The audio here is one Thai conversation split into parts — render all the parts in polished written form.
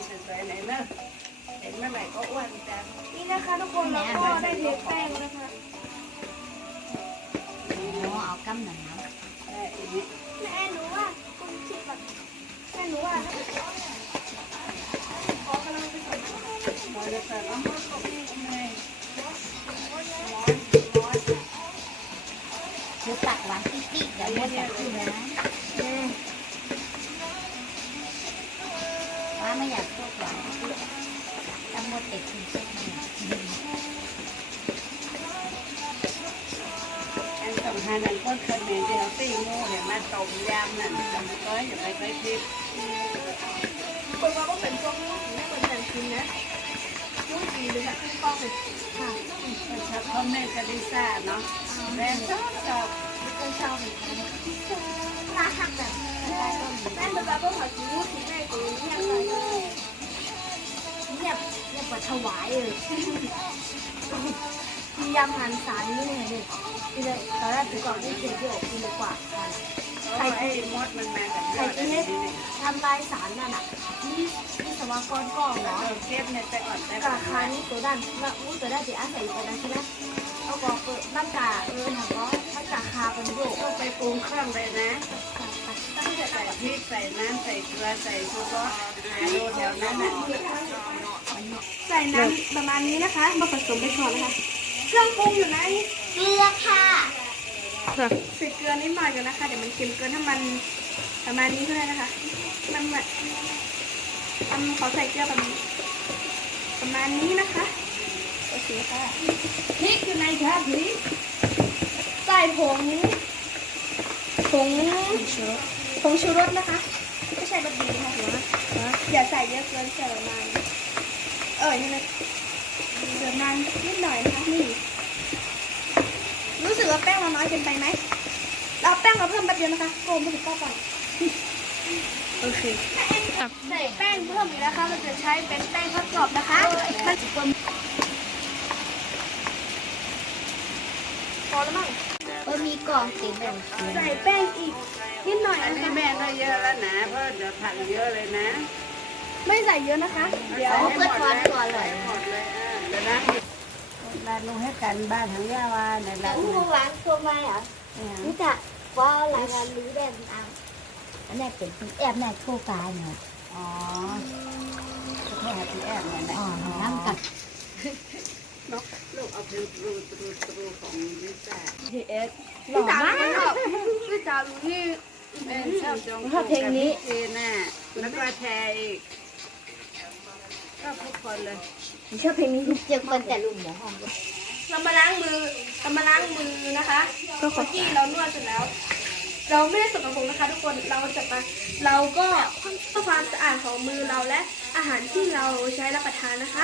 สวยๆไหนเนอะเห็นเมื่อไหร่ก็อ้วนจังนี่นะคะทุกคนเราก็ได้เทแป้งนะคะอ๋อเอากำหนังนะได้อีกนิดแม่หนูว่าคุณคิดแบบแม่หนูว่าขอกำลังไปสอนพอจะเสร็จแล้วก็ไม่เหนื่อยคือตักหวานปิ๊กๆเดี๋ยวมันจะขึ้นนะว่าไม่อยากพูดหวานปิ๊กๆตั้งหมดเด็กคุณเช็คเนี่ยอันสำคัญอันก้นเขมรที่เราตีงูเนี่ยมาต้มยำนั่นจำก้อยอย่าไปใส่พริกคนว่าก็เป็นพวกนี้ไม่เป็นแบบกินนะยุ่งดีเลยค่ะขึ้นกล้องเลยค่ะชอบคอมเมนต์กับลิซ่าเนาะแรงชอบเออชอบเหมือนกันร้านทำแบบแม่เป็นแบบพวกหอยจิ้วที่แม่ตัวนี้เลยเงียบกว่าถวายเลยมียำหันสารนี่ไงเลยที่เลยตอนแรกถือก่อนที่เสียเยอะกินดีกว่าไอ้มดมันมาจากยอดอันนี้เนี่ยทำลายสารนั่นอ่ะนี่สวากรก่อนเหรอเก็บเนี่ยแต่อ่อนแต่กาคานี่ตัวด้านว่าอู้ตัวด้านจะอาศัยตัวนั้นใช่ไหมเอาบอกเปิดบ้านกาถามว่าบ้านกาคาเป็นโยกก็ไปปรุงเครื่องเลยนะตั้งแต่ใส่พริกใส่น้ำใส่เกลือใส่ชูรสดูแถวนั้นน่ะใส่น้ำประมาณนี้นะคะมาผสมไปก่อนนะคะเครื่องปรุงอยู่ไหนเกลือค่ะใส่เกลือนิดหน่อยก่อนนะคะเดี๋ยวมันเค็มเกินถ้ามันประมาณนี้เท่านั้นนะคะมันแบบขอใส่เกลือประมาณนี้นะคะโอเคค่ะพริกอยู่ไหนคะพริกใส่ผงชูรสนะคะไม่ใช่รสดีนะคะหัวอย่าใส่เยอะเกินใส่ประมาณนี่นะประมาณนิดหน่อยนะคะนี่รู้สึกว่าแป้งเราน้อยเกินไปไหมเราแป้งเราเพิ่มแป๊บเดียวนะคะโกงไปถึงก้อนก่อนโอเคใส่แป้งเพิ่มอีกนะคะเราจะใช้เป็นแป้งทอดกรอบนะคะมันพอแล้วมั้งมีกล่องเต็มเลยใส่แป้งอีกนิดหน่อยอันนะนี้คะแม่ก็เยอะแล้วนะเพราะเดี๋ยวผักเยอะเลยนะไม่ใส่เยอะนะคะเดี๋ยวเพื่อทอนก่อนเลยหมดเลยเดี๋ยวนะร้านลงให้กันบ้านทางย่าวาในร้านผู้ร้านตัวมาเหรอรู้จักว่าหลายวันรู้แบบอ่ะอันนี้เป็นแอบแม่คู่กายเนี่ยอ๋อโทษหาพี่แอบเนี่ยนะอ๋อน้ำกับลูกเอาเป็นตรูของลิซ่าพี่จ๋าพี่จ๋ารู้ที่แม่ชอบจงกับพี่เจน่ะแล้วก็แชร์อีกชอบทุกคนเลยชอบเพลงนี้เจอคนแต่ลุงหมอหอมเรามาล้างมือนะคะเมื่อกี้เรานวดเสร็จแล้ว เราไม่ได้สกปรกนะคะ ทุกคนเราก็เพื่อความสะอาดของมือเราและอาหารที่เราใช้รับประทานนะคะ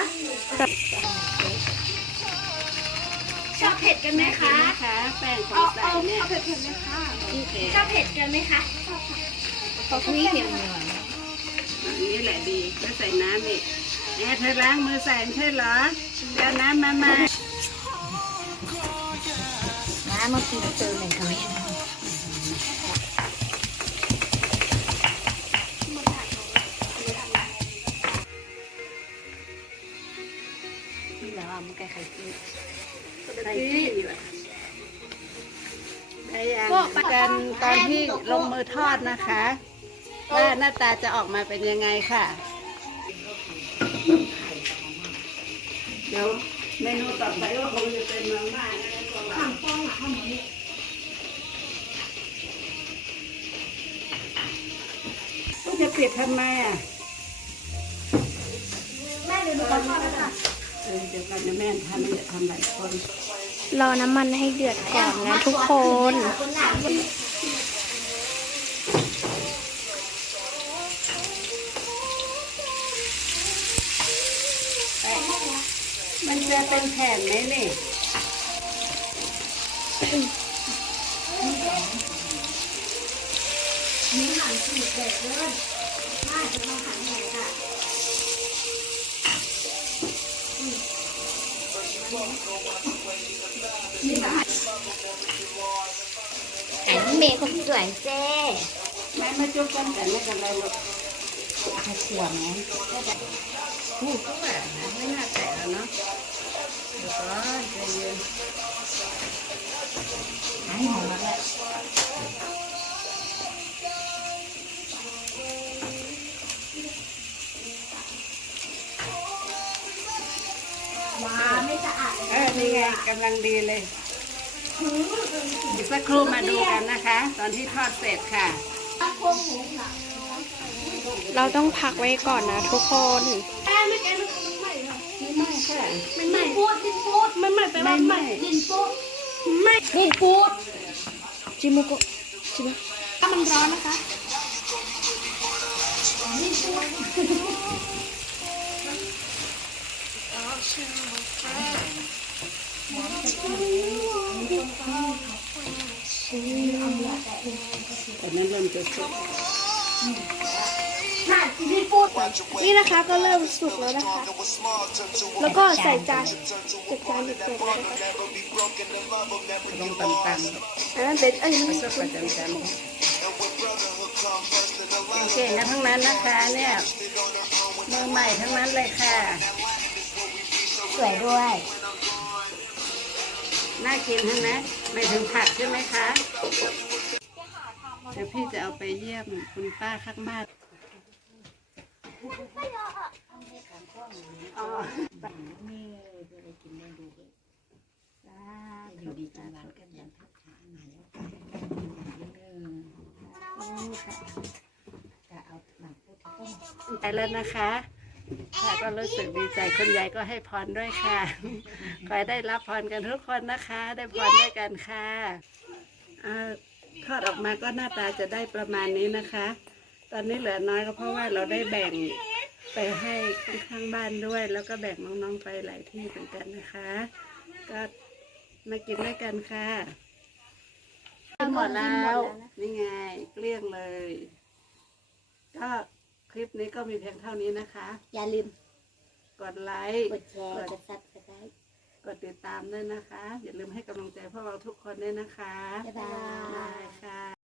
ชอบเผ็ดกันไหมคะแป้งของใส่เนี่ยเอาเผ็ดไหมคะโอเคชอบเผ็ดกันไหมคะขอคุยเพียงหน่อยอันนี้แหละดีแล้วใส่น้ำอีกแม่เธอล้างมือใส่ใช่เหรอเดี๋ยวน้ำมาน้ำมากินเจอหนึ่งถ้วยที่แล้วมันไก่ไข่ตีไข่ตีอยู่อะได้ยังกันตอนที่ลงมือทอดนะคะว่าหน้าตาจะออกมาเป็นยังไงค่ะ เดี๋ยวเมนูต่อไปก็คงจะเป็นมาม่าข้างป้องข้างหมูก็จะปิดทำไมอ่ะแม่เดี๋ยวดูก่อนค่ะเดี๋ยวกันนะแม่ทำหลายคนรอน้ำมันให้เดือดก่อนนะทุกคนมันจะเป็นแผ่นไหมนี่อันนี้เมย์คนสวยเจ้แม่มาจุ๊บกันแต่ไม่กันไรหรอกให้ขวดไงพูดก็แบบนะไม่น่าแตะแล้วเนาะเดี๋ยวก็ใจเย็นให้หอมมากเลยว้าไม่สะอาดนี่ไงกำลังดีเลยอีกสักครู่มาดูกันนะคะ ตอนที่ทอดเสร็จค่ะเราต้องพักไว้ก่อนนะทุกคนไม่แกไม่ไหม้ค่ะไม่ไหม้ค่ะไม่ไหม้พูดไม่ไหม้ไปว่าไหม้ดินพูดไม่นี่ปูดจิมุโกะจิมถ้ามันร้อนนะคะตอนนั้นเริ่มจะสุกนี่นะคะก็เริ่มสุกแล้วนะคะ แล้วก็ใส่จานจัดจานเด็ดๆเลยนะคะต้องตำอันนั้นเป็นอันนี้ๆสุกประจำๆเก่งกันทั้งนั้นนะคะเนี่ยมือใหม่ทั้งนั้นเลยค่ะสวยด้วยน่ากินทั้งนั้นไม่ถึงผักใช่ไหมคะเดี๋ยวพี่จะเอาไปเยี่ยมคุณป้าข้างบ้านอ๋อนี่จะได้กินได้ดูด้วยอยู่ดีจังหวะกันอย่างทักทายมาแล้วจะเอาหนังพูดถึงไปแล้วนะคะค่ะก็รู้สึกดีใจคุณยายก็ให้พรด้วยค่ะขอให้ได้รับพรกันทุกคนนะคะ ได้พรด้วยกันค่ะทอดออกมาก็หน้าตาจะได้ประมาณนี้นะคะ ตอนนี้เหลือน้อยก็เพราะว่าเราได้แบ่งไปให้ข้างๆบ้านด้วย แล้วก็แบ่งน้องๆไปหลายที่เหมือนกันนะคะ ก็มากินด้วยกันค่ะกินหมดแล้วนี่ไงเกลี้ยงเลย ก็คลิปนี้ก็มีเพียงเท่านี้นะคะอย่าลืมกดไลค์กดแชร์กดซับสไครต์กดติดตามด้วยนะคะ อย่าลืมให้กำลังใจพวกเราทุกคนด้วยนะคะบ๊ายบายบายค่ะ